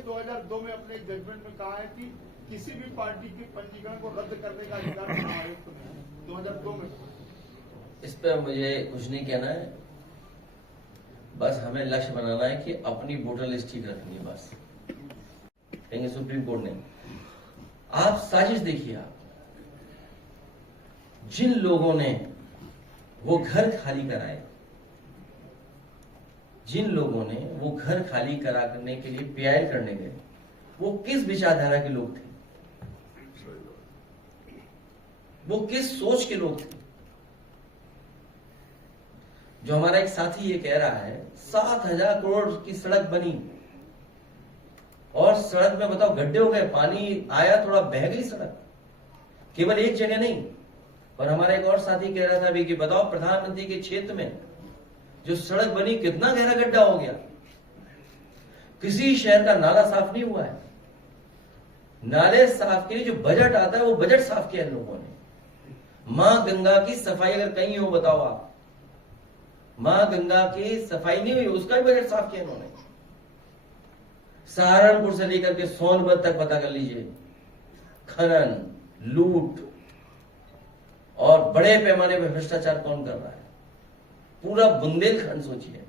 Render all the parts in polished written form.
ने 2002 में अपने जजमेंट में कहा है कि किसी भी पार्टी के पंजीकरण को रद्द करने का अधिकार चुनाव आयोग को नहीं है, 2002 में। इस पर मुझे कुछ नहीं कहना है, बस हमें लक्ष्य बनाना है कि अपनी वोटर लिस्ट ठीक रखनी है बस। कहेंगे सुप्रीम कोर्ट ने, आप साजिश देखिए, आप जिन लोगों ने वो घर खाली कराए, जिन लोगों ने वो घर खाली करा करने के लिए पीआई करने गए, वो किस विचारधारा के लोग थे, वो किस सोच के लोग थे। जो हमारा एक साथी ये कह रहा है 7,000 करोड़ की सड़क बनी और सड़क में बताओ गड्ढे हो गए, पानी आया थोड़ा बह गई सड़क, केवल एक जगह नहीं। और हमारा एक और साथी कह रहा था अभी कि बताओ प्रधानमंत्री के क्षेत्र में जो सड़क बनी कितना गहरा गड्ढा हो गया, किसी शहर का नाला साफ नहीं हुआ है। नाले साफ के लिए जो बजट आता है वो बजट साफ किया इन लोगों ने। मां गंगा की सफाई अगर कहीं हो बताओ आप, मां गंगा की सफाई नहीं हुई, उसका भी बजट साफ किया इन्होंने। सहारनपुर से लेकर के सोनभद्र तक पता कर लीजिए, खनन, लूट और बड़े पैमाने पर भ्रष्टाचार कौन कर रहा है, पूरा बुंदेलखंड सोचिए।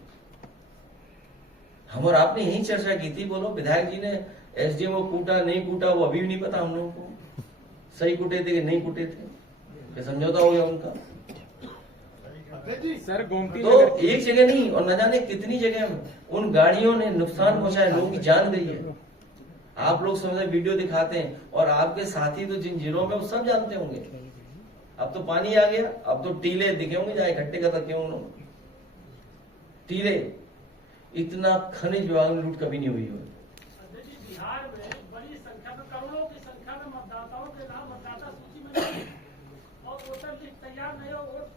हम और आपने यही चर्चा की थी, बोलो विधायक जी ने एसडीएम को कूटा नहीं कूटा वो अभी भी नहीं पता हम लोगों को, सही कूटे थे कि नहीं कूटे थे, क्या समझौता हो गया उनका। सर गोमती तो एक जगह नहीं और न जाने कितनी जगह में उन गाड़ियों ने नुकसान पहुंचाया, लोगों की जान गई है। आप लोग समझे वीडियो दिखाते हैं और आपके साथी तो जिन जिलों में वो सब जानते होंगे। अब तो पानी आ गया, अब तो टीले दिखे होंगे जहां इकट्ठे कर रखे होंगे टीले। इतना खनिज विभाग में लूट कभी नहीं हुई है। बिहार में बड़ी संख्या में, करोड़ों की संख्या में मतदाताओं के नाम मतदाता सूची में नहीं और वोटर लिस्ट तैयार नहीं हो, वोट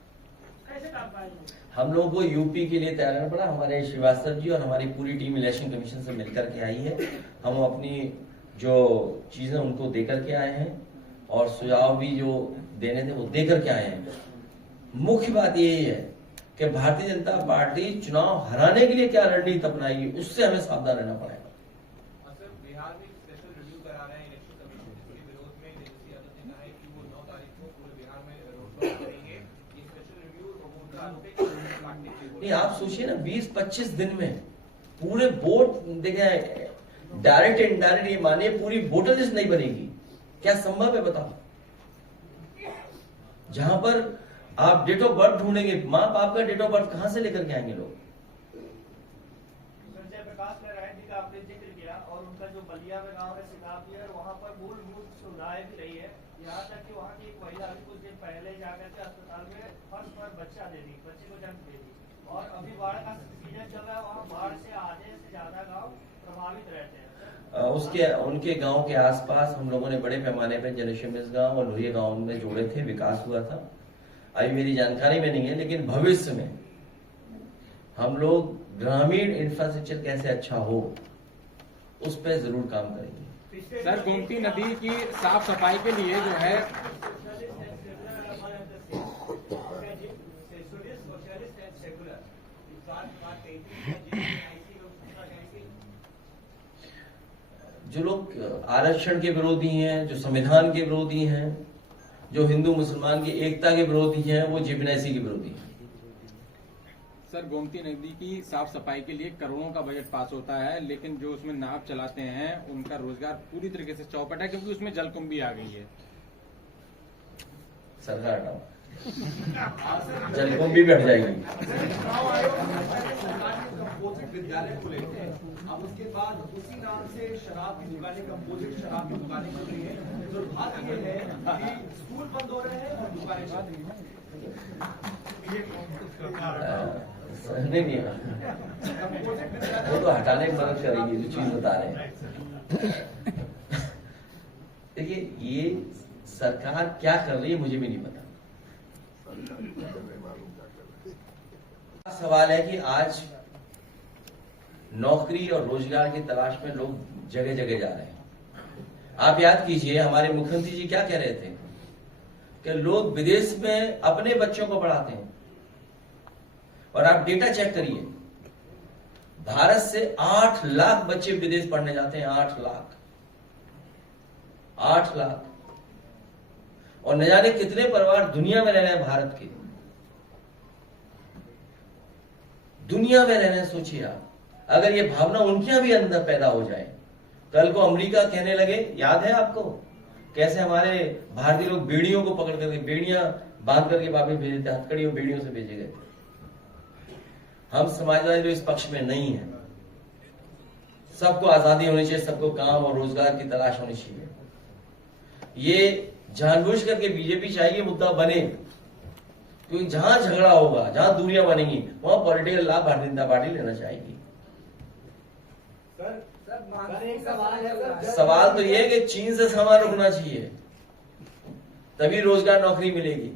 कैसे डाल पाएंगे। हम लोगों को यूपी के लिए तैयार रहना पड़ा। हमारे श्रीवास्तव जी और हमारी पूरी टीम इलेक्शन कमीशन से मिलकर के आई है। हम अपनी जो चीजें उनको देकर के आए हैं और सुझाव भी जो देने थे वो देकर के आए हैं। मुख्य बात यही है कि भारतीय जनता पार्टी चुनाव हराने के लिए क्या रणनीति अपनाएगी, उससे हमें सावधान रहना पड़ेगा। बिहार में स्पेशल रिव्यू करा रहे हैं इलेक्शन कमीशन के विरोध में तेजस्वी यादव ने कहा है कि वो 9 तारीख को पूरे बिहार में रोड शो करेंगे। ये स्पेशल रिव्यू उनका आरोप है कि नहीं, आप सोचिए ना 20-25 दिन में पूरे वोट देखे, डायरेक्ट इनडायरेक्ट ये मानिए पूरी वोटर लिस्ट नहीं बनेगी, क्या संभव है बताओ। जहां पर आप डेट ऑफ बर्थ ढूंढेंगे, माँ बाप का डेट ऑफ बर्थ कहां से लेकर के आएंगे लोग। संजय प्रकाश नारायण जी का आपने जिक्र किया और उनका जो बलिया में गांव है सिकाबी है, वहाँ पर मूलभूत सुविधाएं भी रही है। यहाँ तक कि वहाँ की एक महिला अभी कुछ दिन पहले जाकर के अस्पताल में फर्श पर बच्चा दे दी, बच्चे को जन्म दे दी। और अभी बाढ़ का सीजन चल रहा है, वहाँ बाढ़ से आधे से ज्यादा गाँव प्रभावित रहते हैं। उनके गांव के आसपास हम लोगों ने बड़े पैमाने पर जनशमिस गांव और लोहिया गांव में जोड़े थे, विकास हुआ था। अभी मेरी जानकारी में नहीं है, लेकिन भविष्य में हम लोग ग्रामीण इंफ्रास्ट्रक्चर कैसे अच्छा हो उस पर जरूर काम करेंगे। सर गोमती नदी की साफ सफाई के लिए जो है जो लोग आरक्षण के विरोधी हैं, जो संविधान के विरोधी हैं, जो हिंदू मुसलमान की एकता के विरोधी हैं, वो जीपीएससी के विरोधी हैं। सर गोमती नदी की साफ सफाई के लिए करोड़ों का बजट पास होता है, लेकिन जो उसमें नाव चलाते हैं उनका रोजगार पूरी तरीके से चौपट है, क्योंकि उसमें जलकुंभी आ गई है। सरकार हटाओ, जलकुंभी भी हट जाएगी। विद्यालय खुले थे, अब उसके बाद उसी नाम से शराब की दुकानें, कंपोजिट शराब की दुकानें खुल रही है। दुर्भाग्य ये है कि स्कूल बंद हो रहे हैं और दुकानें चल रही हैं। नहीं, वो तो हटाने में मदद करेगी जो चीज बता रहे हैं। देखिए ये सरकार क्या कर रही है मुझे भी नहीं पता। सवाल है कि आज नौकरी और रोजगार की तलाश में लोग जगह जगह जा रहे हैं। आप याद कीजिए हमारे मुख्यमंत्री जी क्या कह रहे थे कि लोग विदेश में अपने बच्चों को पढ़ाते हैं, और आप डेटा चेक करिए भारत से 8 लाख बच्चे विदेश पढ़ने जाते हैं। 8 लाख। और न जाने कितने परिवार दुनिया में रह रहे हैं, भारत के दुनिया में रह रहे हैं। सोचिए आप, अगर ये भावना उनके यहां भी अंदर पैदा हो जाए, कल को अमेरिका कहने लगे, याद है आपको कैसे हमारे भारतीय लोग बेड़ियों को पकड़ करके, बेड़ियां बांध करके वापस भेजे थे, हथकड़ियों बेड़ियों से भेजे गए थे। हम समाजवादी जो इस पक्ष में नहीं है। सबको आजादी होनी चाहिए, सबको काम और रोजगार की तलाश होनी चाहिए। ये जानबूझ करके बीजेपी चाहिए मुद्दा बने, क्योंकि जहां झगड़ा होगा, जहां दूरियां बनेंगी, वहां पॉलिटिकल लाभ भारतीय जनता पार्टी लेना चाहेगी। सर एक सवाल है सर। सवाल तो ये है कि चीन से सामान रुकना चाहिए, तभी रोजगार नौकरी मिलेगी।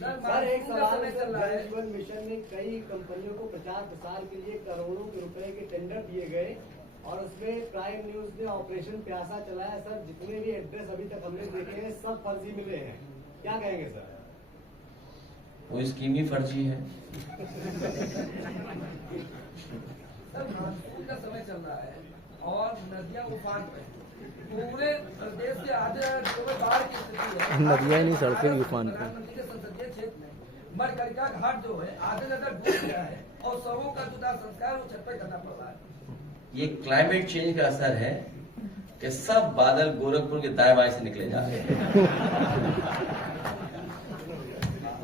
सर एक सवाल है सर, जल जीवन मिशन में कई कंपनियों को 50 साल के लिए करोड़ों के रुपए के टेंडर दिए गए और उसमें प्राइम न्यूज ने ऑपरेशन प्यासा चलाया। सर जितने भी एड्रेस अभी तक हमने देखे हैं सब फर्जी मिले हैं, क्या कहेंगे सर? वो स्कीम ही फर्जी है। सर मानसून का समय चल रहा है और नदियां उफान पे, पूरे प्रदेश के आधे जो बाढ़ की स्थिति है, नदियां नहीं सड़कें भी उफान पे। प्रधानमंत्री के संसदीय क्षेत्र में मरकरिका घाट जो है आधे नजर डूब गया है और शवों का जुदा संस्कार वो छत पे करना पड़ रहा है। ये क्लाइमेट चेंज का असर है कि सब बादल गोरखपुर के दाएं बाएं से निकले जा रहे हैं।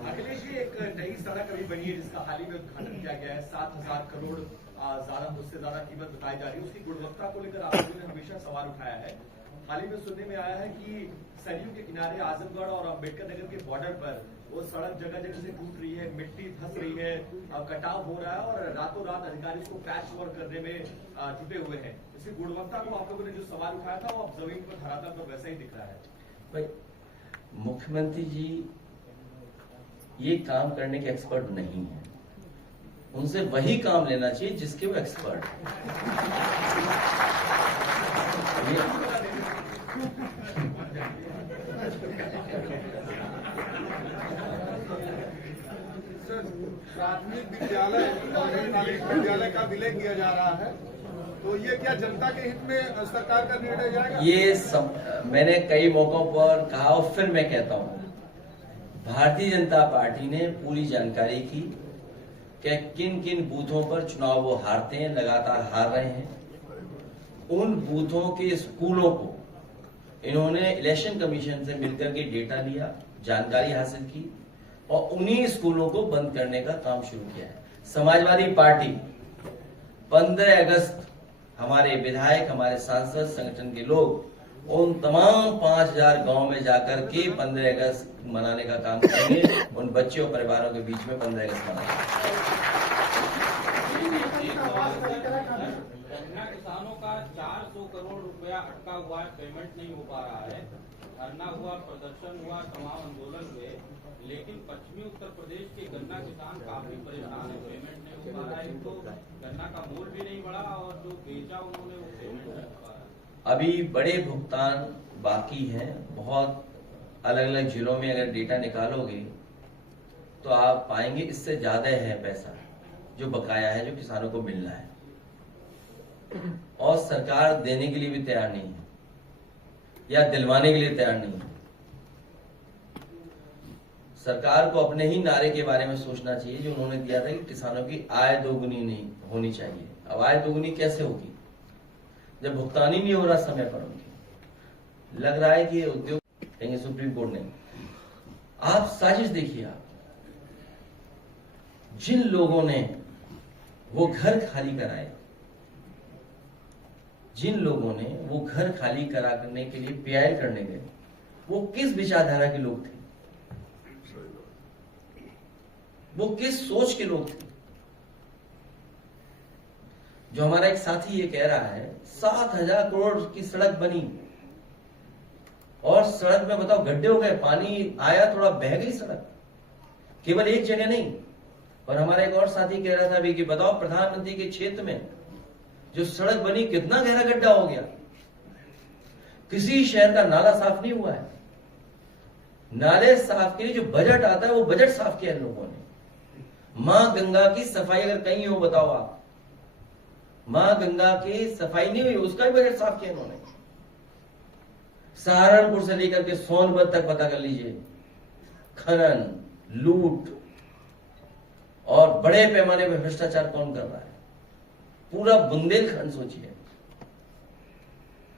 अखिलेश जी, एक नई सड़क अभी बनी है जिसका हाल ही में उद्घाटन किया गया है। 7,000 करोड़ उससे ज्यादा कीमत बताई जा रही है। उसकी गुणवत्ता को लेकर आप लोगों ने हमेशा सवाल उठाया है। हाल ही में सुनने में आया है कि सरयू के किनारे आजमगढ़ और अम्बेडकर नगर के बॉर्डर पर वो सड़क जगह जगह से टूट रही है, मिट्टी धंस रही है, कटाव हो रहा है और रातों रात अधिकारी इसको पैच वर्क करने में जुटे हुए हैं। इसकी गुणवत्ता को आप लोगों ने जो सवाल उठाया था वो अब जमीन पर धरातल पर वैसा ही दिख रहा है। भाई मुख्यमंत्री जी ये काम करने के एक्सपर्ट नहीं है, उनसे वही काम लेना चाहिए जिसके वो एक्सपर्ट प्राथमिक विद्यालय और विद्यालय का विलय किया जा रहा है, तो ये क्या जनता के हित में सरकार का निर्णय जाएगा? मैंने कई मौकों पर कहा और फिर मैं कहता हूं, भारतीय जनता पार्टी ने पूरी जानकारी की कि किन किन बूथों पर चुनाव वो हारते हैं, लगातार हार रहे हैं। उन बूथों के स्कूलों को इन्होंने इलेक्शन कमीशन से मिलकर के डेटा लिया, जानकारी हासिल की और उन्हीं स्कूलों को बंद करने का काम शुरू किया है। समाजवादी पार्टी 15 अगस्त हमारे विधायक, हमारे सांसद, संगठन के लोग उन तमाम 5000 गांव में जाकर के 15 अगस्त मनाने का काम करेंगे। उन बच्चों और परिवारों के बीच में 15 अगस्त मनाएंगे। गन्ना किसानों का 400 करोड़ रुपया अटका हुआ है, पेमेंट नहीं हो पा रहा है। धरना हुआ, प्रदर्शन हुआ, तमाम आंदोलन हुए, लेकिन पश्चिमी उत्तर प्रदेश के गन्ना किसान काफी परेशान है, पेमेंट नहीं हो पा रहा है। तो गन्ना का मूल भी नहीं बढ़ा और जो बेचा उन्होंने वो पेमेंट नहीं हो पा रहा। अभी बड़े भुगतान बाकी हैं, बहुत अलग अलग जिलों में अगर डेटा निकालोगे तो आप पाएंगे इससे ज्यादा है पैसा जो बकाया है, जो किसानों को मिलना है, और सरकार देने के लिए भी तैयार नहीं है या दिलवाने के लिए तैयार नहीं है। सरकार को अपने ही नारे के बारे में सोचना चाहिए जो उन्होंने दिया था कि किसानों की आय दोगुनी नहीं होनी चाहिए। अब आय दोगुनी कैसे होगी जब भुगतान ही नहीं हो रहा समय पर उनकी? लग रहा है कि उद्योग कहेंगे सुप्रीम कोर्ट ने। आप साजिश देखिए, आप जिन लोगों ने वो घर खाली कराए, जिन लोगों ने वो घर खाली करा करने के लिए पीआईएल करने गए, वो किस विचारधारा के लोग थे, वो किस सोच के लोग थे? जो हमारा एक साथी ये कह रहा है 7,000 करोड़ की सड़क बनी और सड़क में बताओ गड्ढे हो गए, पानी आया, थोड़ा बह गई सड़क, केवल एक जगह नहीं। और हमारा एक और साथी कह रहा था अभी कि बताओ प्रधानमंत्री के क्षेत्र में जो सड़क बनी कितना गहरा गड्ढा हो गया, किसी शहर का नाला साफ नहीं हुआ है। नाले साफ के लिए जो बजट आता है वो बजट साफ किया इन लोगों ने। मां गंगा की सफाई अगर कहीं हो बताओ आप, मां गंगा की सफाई नहीं हुई, उसका भी बजट साफ किया इन्होंने। सहारनपुर से लेकर के सोनभद्र तक पता कर लीजिए, खनन, लूट और बड़े पैमाने पर भ्रष्टाचार कौन कर रहा है। पूरा बुंदेलखंड सोचिए।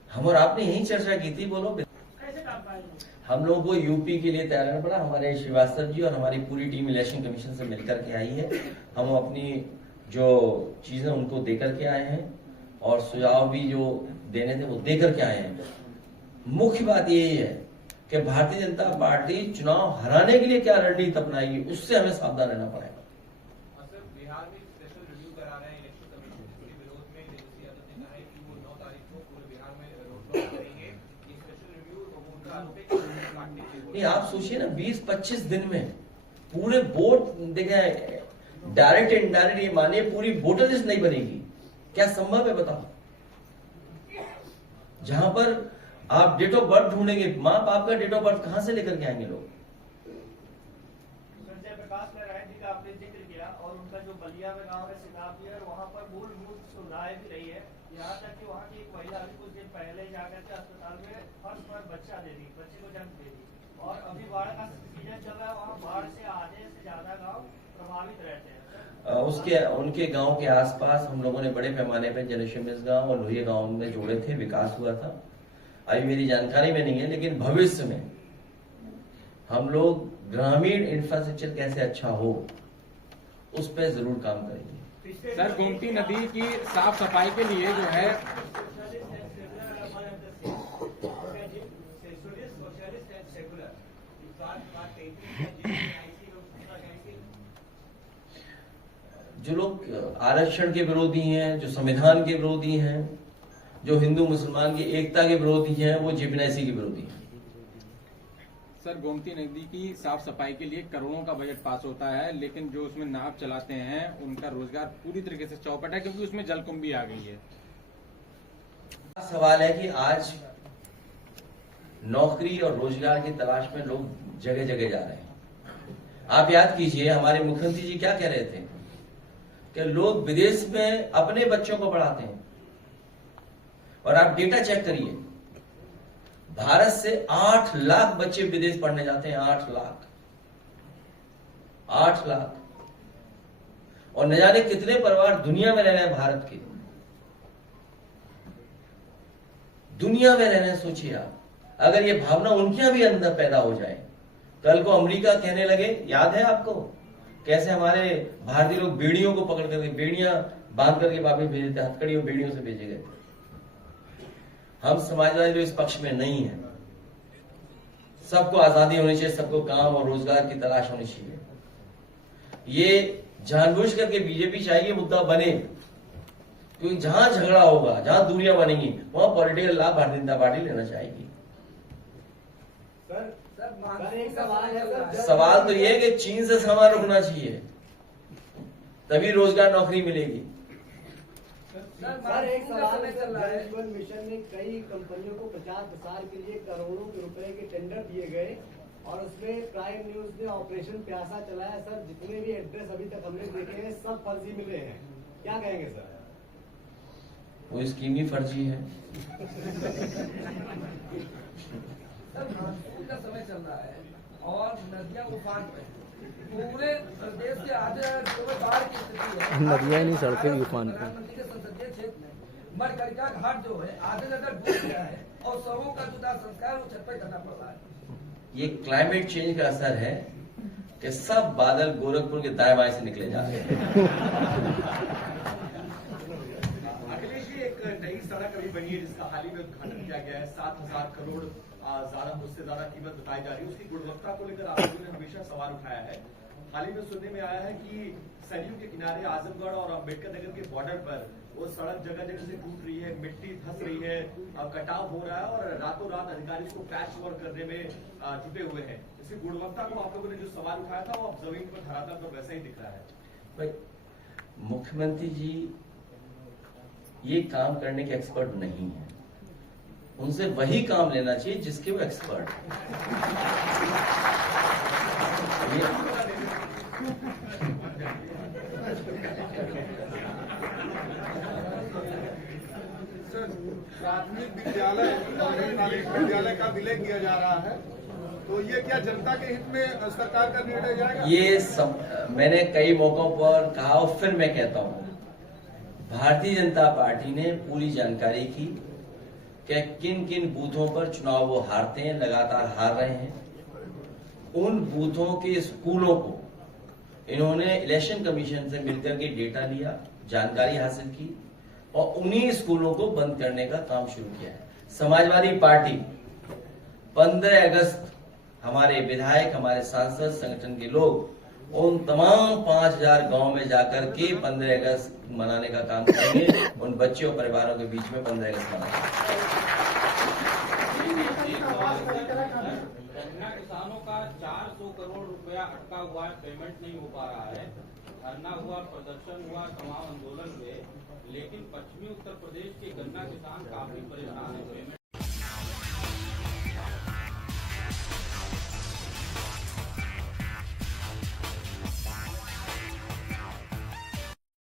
हम और आपने यही चर्चा की थी, बोलो कैसे काम पाएंगे? हम लोगों को यूपी के लिए तैयार करना पड़ा। हमारे श्रीवास्तव जी और हमारी पूरी टीम इलेक्शन कमीशन से मिलकर के आई है। हम अपनी जो चीजें उनको देकर के आए हैं और सुझाव भी जो देने थे वो देकर के आए हैं। मुख्य बात यही है कि भारतीय जनता पार्टी चुनाव हराने के लिए क्या रणनीति अपनाएगी, उससे हमें सावधान रहना पड़ेगा। सर, बिहार में स्पेशल रिव्यू करा रहे हैं इलेक्शन कमीशन, जिसके विरोध में तेजस्वी यादव ने कहा है कि वो 9 तारीख को पूरे बिहार में रोड शो करेंगे। ये स्पेशल रिव्यू उनका आरोप है कि काटने के लिए। नहीं, आप सोचिए ना, 20-25 दिन में पूरे वोट देखें, डायरेक्ट इनडायरेक्ट मानिए पूरी वोटर लिस्ट नहीं बनेगी। क्या संभव है बताओ? जहां पर आप डेट ऑफ बर्थ ढूंढेंगे, माँ बाप का डेट ऑफ बर्थ कहां से लेकर के आएंगे लोग? संजय प्रकाश नारायण जी का आपने जिक्र किया और उनका जो बलिया में गांव है सिताबी है, वहाँ पर मूलभूत सुविधाएं भी रही है। यहाँ तक कि वहाँ की एक महिला अभी कुछ दिन पहले जाकर के अस्पताल में फर्श पर बच्चा दे दी, बच्चे को जन्म दे दी। और अभी बाढ़ का सीजन चल रहा है, वहाँ बाढ़ से आधे से ज्यादा गाँव प्रभावित रहते हैं। उनके गांव के आसपास हम लोगों ने बड़े पैमाने पर जनशमिस गांव और लोहिया गांव में जोड़े थे, विकास हुआ था। अभी मेरी जानकारी में नहीं है, लेकिन भविष्य में हम लोग ग्रामीण इंफ्रास्ट्रक्चर कैसे अच्छा हो उस पर जरूर काम करेंगे। सर, गोमती नदी की साफ सफाई के लिए जो है जो लोग आरक्षण के विरोधी हैं, जो संविधान के विरोधी हैं, जो हिंदू मुसलमान की एकता के विरोधी हैं, वो जिम्नेसी के विरोधी हैं। सर, गोमती नदी की साफ सफाई के लिए करोड़ों का बजट पास होता है, लेकिन जो उसमें नाव चलाते हैं उनका रोजगार पूरी तरीके से चौपट है, क्योंकि उसमें जलकुंभी आ गई है। सवाल है कि आज नौकरी और रोजगार की तलाश में लोग जगह जगह जा रहे हैं। आप याद कीजिए, हमारे मुख्यमंत्री जी क्या कह रहे थे कि लोग विदेश में अपने बच्चों को पढ़ाते हैं। और आप डेटा चेक करिए, भारत से 8 लाख बच्चे विदेश पढ़ने जाते हैं। 8 लाख। और न जाने कितने परिवार दुनिया में रह रहे हैं, भारत के दुनिया में रह रहे हैं। सोचिए आप, अगर ये भावना उनके यहां भी अंदर पैदा हो जाए, कल को अमेरिका कहने लगे, याद है आपको कैसे हमारे भारतीय लोग बेड़ियों को पकड़ करके, बेड़ियां बांध करके वापस भेजे थे, हथकड़ियों बेड़ियों से भेजे गए थे। हम समाजवादी जो इस पक्ष में नहीं है। सबको आजादी होनी चाहिए, सबको काम और रोजगार की तलाश होनी चाहिए। ये जानबूझ करके बीजेपी चाहिए मुद्दा बने, क्योंकि जहां झगड़ा होगा, जहां दूरियां बनेंगी, वहां पॉलिटिकल लाभ भारतीय जनता पार्टी लेना चाहेगी। सर एक सवाल है सर, सवाल तो ये है कि चीन से सामान रुकना चाहिए, तभी रोजगार नौकरी मिलेगी। सर एक सवाल है सर, जल जीवन मिशन में कई कंपनियों को 50 साल के लिए करोड़ों के रुपए के टेंडर दिए गए और उसमें प्राइम न्यूज ने ऑपरेशन प्यासा चलाया। सर, जितने भी एड्रेस अभी तक हमने देखे हैं सब फर्जी मिले हैं, क्या कहेंगे सर? वो स्कीम ही फर्जी है। सर, मानसून का समय चल रहा है और नदियां उफान पे, पूरे प्रदेश के आधे जो बाढ़ की स्थिति है। नदियां ही नहीं, सड़कें भी उफान पे। प्रधानमंत्री के संसदीय क्षेत्र में मरकरिका घाट जो है आधे नगर डूब गया है और शवों का जुदा संस्कार वो छत पे करना पड़ रहा है। ये क्लाइमेट चेंज का असर है कि सब बादल गोरखपुर के दाएं बाएं से निकले जा रहे हैं। अखिलेश जी, एक नई सड़क अभी बनी है जिसका हाल ही में उद्घाटन किया गया है। 7,000 करोड़ उससे ज्यादा कीमत बताई जा रही है। उसकी गुणवत्ता को लेकर आप लोगों ने हमेशा सवाल उठाया है। हाल ही में सुनने में आया है कि सरयू के किनारे आजमगढ़ और अम्बेडकर नगर के बॉर्डर पर वो सड़क जगह जगह से टूट रही है, मिट्टी धंस रही है, कटाव हो रहा है और रातों रात अधिकारी इसको पैच वर्क करने में जुटे हुए हैं। इसकी गुणवत्ता को आप लोगों ने जो सवाल उठाया था वो अब जमीन पर धरातल पर वैसा ही दिख रहा है। भाई, मुख्यमंत्री जी ये काम करने के एक्सपर्ट नहीं है। उनसे वही काम लेना चाहिए जिसके वो एक्सपर्ट प्राथमिक विद्यालय और प्राथमिक विद्यालय का विलय किया जा रहा है, तो ये क्या जनता के हित में सरकार का निर्णय जाएगा? मैंने कई मौकों पर कहा और फिर मैं कहता हूं, भारतीय जनता पार्टी ने पूरी जानकारी की कि किन किन बूथों पर चुनाव वो हारते हैं, लगातार हार रहे हैं। उन बूथों के स्कूलों को इन्होंने इलेक्शन कमीशन से मिलकर के डेटा लिया, जानकारी हासिल की और उन्हीं स्कूलों को बंद करने का काम शुरू किया है। समाजवादी पार्टी 15 अगस्त हमारे विधायक, हमारे सांसद, संगठन के लोग उन तमाम 5000 गांव में जाकर के 15 अगस्त मनाने का काम करेंगे। उन बच्चों और परिवारों के बीच में 15 अगस्त मनाएंगे। गन्ना किसानों का 400 करोड़ रुपया अटका हुआ है, पेमेंट नहीं हो पा रहा है। धरना हुआ, प्रदर्शन हुआ, तमाम आंदोलन हुए, लेकिन पश्चिमी उत्तर प्रदेश के गन्ना किसान काफी परेशान है।